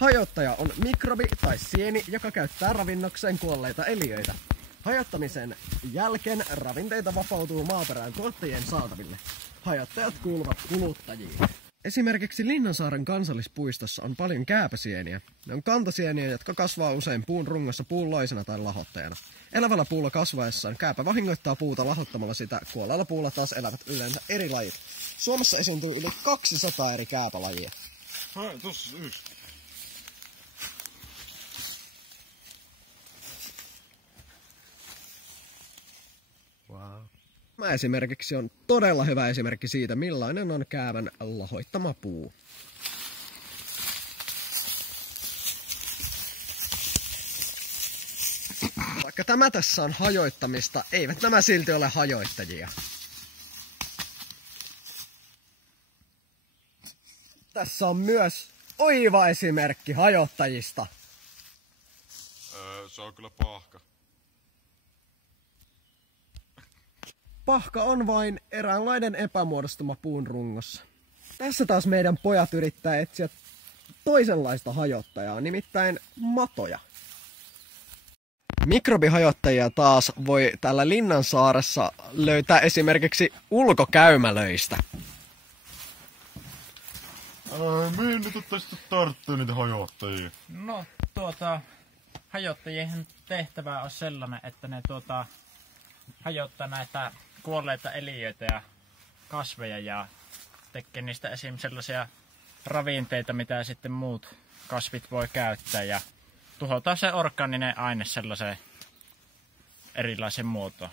Hajottaja on mikrobi tai sieni, joka käyttää ravinnokseen kuolleita eliöitä. Hajottamisen jälkeen ravinteita vapautuu maaperään tuottajien saataville. Hajottajat kuuluvat kuluttajiin. Esimerkiksi Linnansaaren kansallispuistossa on paljon kääpäsieniä. Ne on kantasieniä, jotka kasvaa usein puun rungossa puunloisena tai lahottajana. Elävällä puulla kasvaessaan kääpä vahingoittaa puuta lahottamalla sitä, kuolleella puulla taas elävät yleensä eri lajit. Suomessa esiintyy yli 200 eri kääpälajia. Tossa yksi. Wow. Tämä esimerkiksi on todella hyvä esimerkki siitä, millainen on käävän lahoittama puu. Vaikka tämä tässä on hajoittamista, eivät nämä silti ole hajoittajia. Tässä on myös oiva esimerkki hajottajista. Se on kyllä pahka. Pahka on vain eräänlainen epämuodostuma puun rungossa. Tässä taas meidän pojat yrittää etsiä toisenlaista hajottajaa, nimittäin matoja. Mikrobihajottajia taas voi täällä Linnansaaressa löytää esimerkiksi ulkokäymälöistä. Mihin nyt ottaisitte tarttua niitä hajottajia? No hajottajien tehtävä on sellainen, että ne hajottaa näitä kuolleita eliöitä ja kasveja ja tekee niistä esim. Sellaisia ravinteita, mitä sitten muut kasvit voi käyttää ja tuhotaan se orgaaninen aine sellaiseen erilaisen muotoon.